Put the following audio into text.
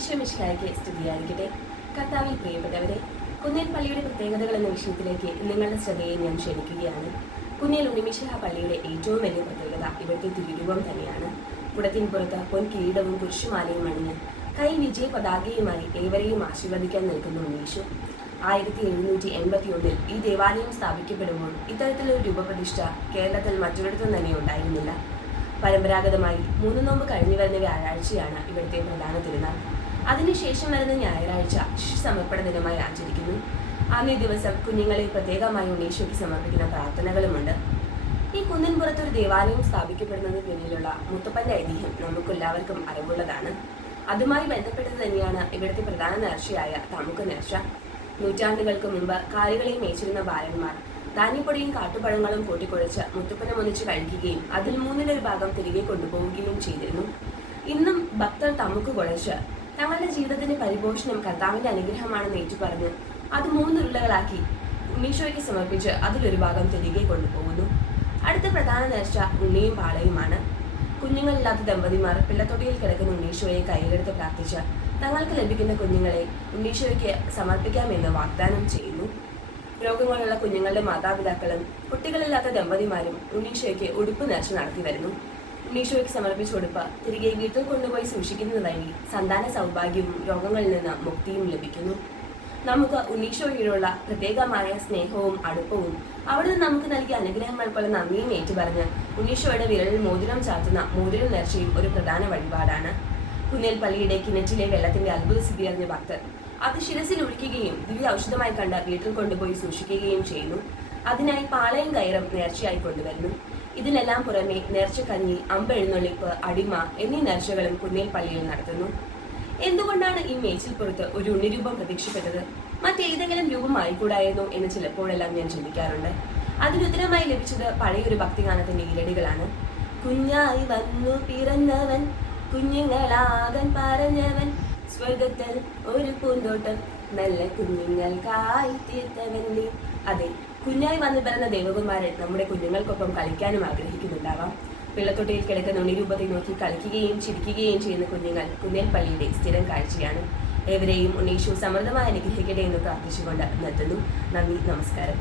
ഈശോ മിശിഹായ്ക്ക് സ്തുതിയായിരിക്കട്ടെ. കർത്താവിൽ പ്രിയപ്പെട്ടവരെ, കുന്നേൽ പള്ളിയുടെ പ്രത്യേകതകൾ എന്ന വിഷയത്തിലേക്ക് നിങ്ങളുടെ ശ്രദ്ധയെ ഞാൻ ക്ഷണിക്കുകയാണ്. കുന്നേൽ ഉണ്ണിമിശിഹ പള്ളിയുടെ ഏറ്റവും വലിയ പ്രത്യേകത ഇവിടുത്തെ തിരുരൂപം തന്നെയാണ്. കുടത്തിന് പുറത്ത് പൊൻ കിരീടവും കുരിശുമാലയും അണിഞ്ഞ് കൈ വിജയ പതാകയുമായി ഏവരെയും ആശീർവദിക്കാൻ നിൽക്കുന്ന ഉണ്ണീശു. 1781 ഈ ദേവാലയം സ്ഥാപിക്കപ്പെടുമ്പോൾ ഇത്തരത്തിലൊരു രൂപപ്രതിഷ്ഠ കേരളത്തിൽ മറ്റൊരിടത്തും തന്നെ ഉണ്ടായിരുന്നില്ല. പരമ്പരാഗതമായി 3 നോമ്പ് കഴിഞ്ഞു വരുന്ന വ്യാഴാഴ്ചയാണ് ഇവിടുത്തെ പ്രധാന തിരുനാൾ. അതിനുശേഷം വരുന്ന ഞായറാഴ്ച ശിശു സമർപ്പണ ദിനമായി ആചരിക്കുന്നു. അന്നേ ദിവസം കുഞ്ഞുങ്ങളെ പ്രത്യേകമായി ഉണ്ണീശോയ്ക്ക് സമർപ്പിക്കുന്ന പ്രാർത്ഥനകളുമുണ്ട്. ഈ കുന്നിൻപുറത്തൊരു ദേവാലയം സ്ഥാപിക്കപ്പെടുന്നതിന് പിന്നിലുള്ള മുത്തപ്പന്റെ ഐതിഹ്യം നമുക്കെല്ലാവർക്കും അറിവുള്ളതാണ്. അതുമായി ബന്ധപ്പെട്ടത് തന്നെയാണ് ഇവിടുത്തെ പ്രധാന നേർച്ചയായ തമുക്ക് നേർച്ച. നൂറ്റാണ്ടുകൾക്ക് മുമ്പ് കാലുകളെ മേച്ചിരുന്ന ബാലന്മാർ ധാന്യപ്പൊടിയും കാട്ടുപഴങ്ങളും കൂട്ടിക്കുഴച്ച് മുത്തപ്പനെ ഒന്നിച്ച് കഴിക്കുകയും അതിൽ 1/3 ഭാഗം തിരികെ കൊണ്ടുപോവുകയും ചെയ്തിരുന്നു. ഇന്നും ഭക്തർ തമുക്ക് കുഴച്ച് തങ്ങളുടെ ജീവിതത്തിന്റെ പരിപോഷണം കർത്താവിന്റെ അനുഗ്രഹമാണെന്ന് ഏറ്റുപറഞ്ഞ് അത് 3 ഉരുളകളാക്കി ഉണ്ണീശോയ്ക്ക് സമർപ്പിച്ച് അതിലൊരു ഭാഗം തിരികെ കൊണ്ടുപോകുന്നു. അടുത്ത പ്രധാന നേർച്ച ഉണ്ണിയും പാളയുമാണ്. കുഞ്ഞുങ്ങളില്ലാത്ത ദമ്പതിമാർ പിള്ളത്തൊട്ടിയിൽ കിടക്കുന്ന ഉണ്ണീശോയെ കയ്യിലെടുത്ത് പ്രാർത്ഥിച്ച് തങ്ങൾക്ക് ലഭിക്കുന്ന കുഞ്ഞുങ്ങളെ ഉണ്ണീശോയ്ക്ക് സമർപ്പിക്കാമെന്ന് വാഗ്ദാനം ചെയ്യുന്നു. രോഗങ്ങളുള്ള കുഞ്ഞുങ്ങളുടെ മാതാപിതാക്കളും കുട്ടികളില്ലാത്ത ദമ്പതിമാരും ഉണ്ണീശോയ്ക്ക് ഉടുപ്പ് നേർച്ച നടത്തി വരുന്നു. ഉണ്ണീശോയ്ക്ക് സമർപ്പിച്ച ഉടുപ്പ് തിരികെ വീട്ടിൽ കൊണ്ടുപോയി സൂക്ഷിക്കുന്നത് വഴി സന്താന സൗഭാഗ്യവും രോഗങ്ങളിൽ നിന്ന് മുക്തിയും ലഭിക്കുന്നു. നമുക്ക് ഉണ്ണീശോയോടുള്ള പ്രത്യേകമായ സ്നേഹവും അടുപ്പവും അവിടുന്ന് നമുക്ക് നൽകിയ അനുഗ്രഹങ്ങൾക്കുള്ള നന്ദിയും ഏറ്റുപറഞ്ഞ് ഉണ്ണീശോയുടെ വിരലിൽ മോതിരം ചാർത്തുന്ന മോതിരം നേർച്ചയും ഒരു പ്രധാന വഴിപാടാണ്. കുന്നേൽ പള്ളിയുടെ കിണറ്റിലെ വെള്ളത്തിന്റെ അത്ഭുത സ്ഥിതി അറിഞ്ഞ ഭക്തർ അത് ശിരസിൽ ഒഴിക്കുകയും ദിവ്യ ഔഷധമായി കണ്ട് വീട്ടിൽ കൊണ്ടുപോയി സൂക്ഷിക്കുകയും ചെയ്യുന്നു. അതിനായി പാളയും കയറും നേർച്ചയായി കൊണ്ടുവരുന്നു. ഇതിനെല്ലാം പുറമെ നേർച്ചക്കഞ്ഞി, അമ്പെഴുന്നള്ളിപ്പ്, അടിമ എന്നീ നേർച്ചകളും കുന്നേൽ പള്ളിയിൽ നടത്തുന്നു. എന്തുകൊണ്ടാണ് ഈ മേച്ചിൽപ്പുറത്ത് ഒരു ഉണ്ണിരൂപം പ്രതീക്ഷിപ്പെട്ടത്? മറ്റേതെങ്കിലും രൂപം ആയിക്കൂടായിരുന്നോ എന്ന് ചിലപ്പോഴെല്ലാം ഞാൻ ചിന്തിക്കാറുണ്ട്. അതിനുത്തരമായി ലഭിച്ചത് പഴയൊരു ഭക്തിഗാനത്തിന്റെ ഈരടികളാണ്. കുഞ്ഞായി വന്നു പിറന്നവൻ, കുഞ്ഞുങ്ങളാകൻ പറഞ്ഞവൻ, സ്വർഗത്തിൽ ഒരു പൂന്തോട്ടം നല്ല കുഞ്ഞുങ്ങൾക്കായി തീർത്തവൻ നീ. അതെ, കുഞ്ഞായി വന്നു പിറന്ന ദേവകുമാരൻ നമ്മുടെ കുഞ്ഞുങ്ങൾക്കൊപ്പം കളിക്കാനും ആഗ്രഹിക്കുന്നുണ്ടാവാം. പിള്ളത്തൊട്ടിയിൽ കിടക്കുന്ന ഉണ്ണിരൂപത്തെ നോക്കി കളിക്കുകയും ചിരിക്കുകയും ചെയ്യുന്ന കുഞ്ഞുങ്ങൾ കുന്നേൽ പള്ളിയുടെ സ്ഥിരം കാഴ്ചയാണ്. ഏവരെയും ഉണ്ണീശോ സമൃദ്ധമായി അനുഗ്രഹിക്കട്ടെ എന്ന് പ്രാർത്ഥിച്ചുകൊണ്ട് നിർത്തുന്നു. നന്ദി, നമസ്കാരം.